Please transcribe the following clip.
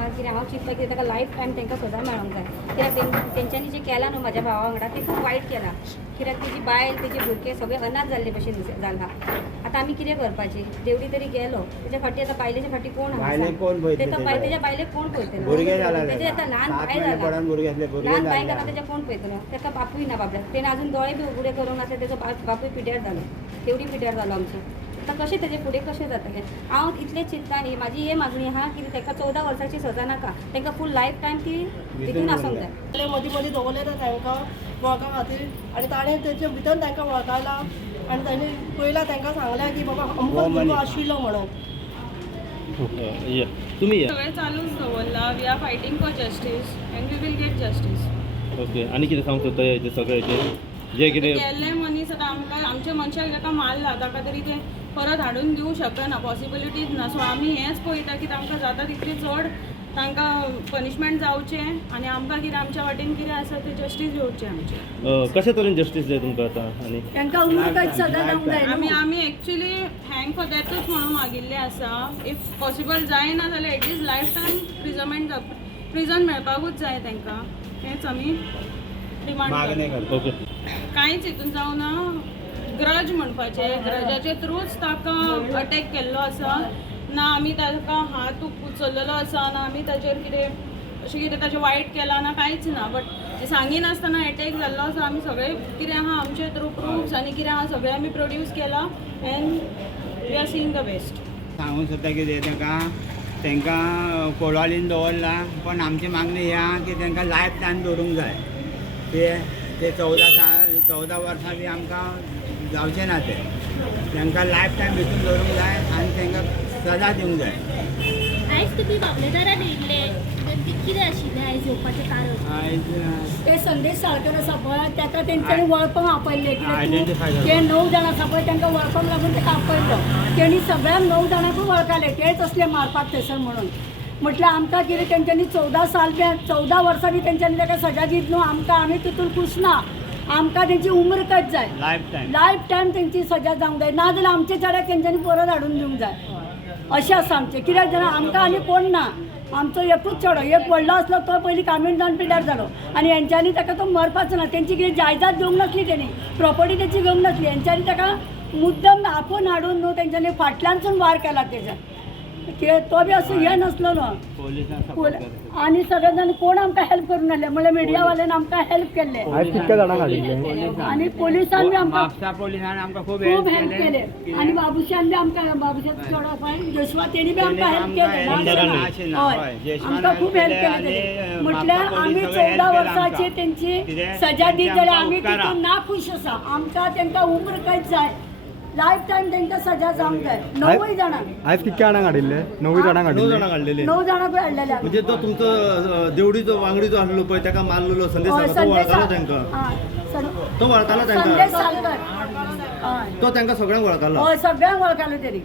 आहा कित्याक हांव चिंतता की ताका लायफ टायम तांकां सजा मेळोंक जाय कित्याक तेंच्यांनी जें केलां न्हू म्हाज्या भावा वांगडा तें खूब वायट केलां कित्याक तेजी बायल तेजे भुरगे सगळे अनाथ जाल्ले भशेन जाला आतां आमी कितें करपाचें देवडी तरी गेलो तेज्या फाटीं आतां बायलेच्या फाटीं कोण तेज्या बायलेक कोण पळयतलो तेजे आतां ल्हान बाय जाला ल्हान बायक आतां तेज्या कोण पळयतलो ताका बापूय ना बाबड्याक तेणें आजून दोळे बी उगडे करूंक नासले तेजो बापूय पिड्ड्यार जालो तेवढी पिड्ड्यार जालो आमची आतां कशें तेजे फुडें कशें जातलें हांव इतलें चिंतता ही म्हाजी हे मागणी आहा की ताका 14 वर्सांची सजा नाका तांकां फूल लायफ टायम ती तितून आसूंक जाय मदीं मदीं दवरलें तांकां वळखा खातीर आनी ताणें तेचे भितर तांकां वळखयला आनी ताणें पयला तांकां सांगलें की बाबा अमको भुरगो आशिल्लो म्हणून तुम्ही सगळें चालूच दवरला we are fighting for justice and we will get justice okay आनी कितें सांगूंक सोदता हेजे सगळे जे कितें केल्ले मनीस आतां आमकां आमच्या मनशाक ताका मारला ताका तरी ते परत हाडून दिवंक शकना पॉसिबिलिटीज ना सो आमी हेंच पळयता की तांकां जाता तितलें चड तांकां पनिशमेंट जावचें आनी आमकां कितें आमच्या वाटेन कितें आसा तें जस्टीस घेवचें आमचें कशे तरेन जस्टीस जाय तुमकां आतां आनी तांकां उमरगात सजा जावंक जाय आमी एक्चुली हँग फॉर डेथूच म्हणून मागिल्ले आसा इफ पॉसिबल जायना जाल्यार एटलीस्ट लायफ टायम प्रिजन मेळपाकूच जाय तांकां हेंच आमी डिमांड ओके कांयच हितून जावना ग्रज म्हणपाचें ग्रजाचे थ्रूच ताका अटॅक केल्लो आसा ना आमी ताका हात उचललेलो आसा ना आमी ताचेर कितें अशें कितें ताचें वायट केलां ना कांयच ना बट तें सांगिनासतना अटॅक जाल्लो आसा आमी सगळे कितें आहा आमचे थ्रू प्रूफ्स आनी कितें आहा सगळें आमी प्रोड्यूस केलां and we are seeing the best सांगूंक सोदता कितें तांकां कोडवालीन दवरला पण आमची मागणी ही आहा की तांकां लायफ टायम दवरूंक जाय ते 14 वर्सां बी आमकां जावचें ना ते तांकां लायफ टायम भितून दवरूंक जाय आनी तांकां सजा दिवंक जाय आयज तुमी बाबलेदारान येयल्ले कितें आशिल्लें आयज येवपाचें कारण आयज ते संदेश साळकर आसा पळय ताका तेंच्यांनी वळखूंक आपयल्ले आयडेंटिफाय ते 9 जाण आसा पळय तांकां वळखूंक लागून ताका आपयल्लो तेणी सगळ्यांक 9 जाणांकूय वळखले तेच असले मारपाक थंयसर म्हणून म्हटल्यार आमकां कितें तेंच्यांनी 14 वर्सां बी तेंच्यांनी ताका सजा दीत न्हू आमकां आमी तितून खुश ना आमकां तेंची उमर कट जाय लायफ टायम तेंची सजा जावंक जाय ना जाल्यार आमच्या चेड्याक तेंच्यांनी परत हाडून दिवंक जाय अशें आसा आमचें कित्याक जाणां आमकां आनी कोण ना आमचो एकूच चेडो एक व्हडलो आसलो तो पयलीं कामीण जावन पिड्ड्यार जालो आनी हेंच्यांनी ताका तो मरपाचो ना तेंची कितें जायदाद घेवंक नासली तेणी प्रॉपर्टी तेची घेवंक नासली हेंच्यांनी ताका मुद्दम आपूण हाडून न्हू तेंच्यांनी फाटल्यानसून वार केला तेजा तो बी असो हे नसलो न्हू आनी सगळे जाण कोण आमकां हेल्प करून नासले म्हणल्यार मिडियावाल्यान आमकां हेल्प केल्ले आनी पोलिसान बी आमकां खूब हेल्प केले आनी बाबुशान बी आमकां बाबुशाचो चेडो पळय जोशवा तेणी बी आमकां हेल्प केले हय आमकां खूब हेल्प केले म्हटल्यार आमी 14 वर्सांची तेंची सजा दीत जाल्यार आमी तितून ना खूश आसा आमकां तांकां उमर कट जाय लायफ टायम तांकां सजा जावंक जाय 9 जाणां आयज कितके जाणांक हाडिल्ले 9 जाणांक हाडिल्ले 9 जाणांकूय हाडलेले म्हणजे तो तुमचो देवडीचो वांगडी जो आसलो पळय ताका मारलेलो संदेश तो वळखलो तांकां तो वळखलो तांकां संदेश साळकर तो तांकां सगळ्यांक वळखलो हय सगळ्यांक वळखलो तेणी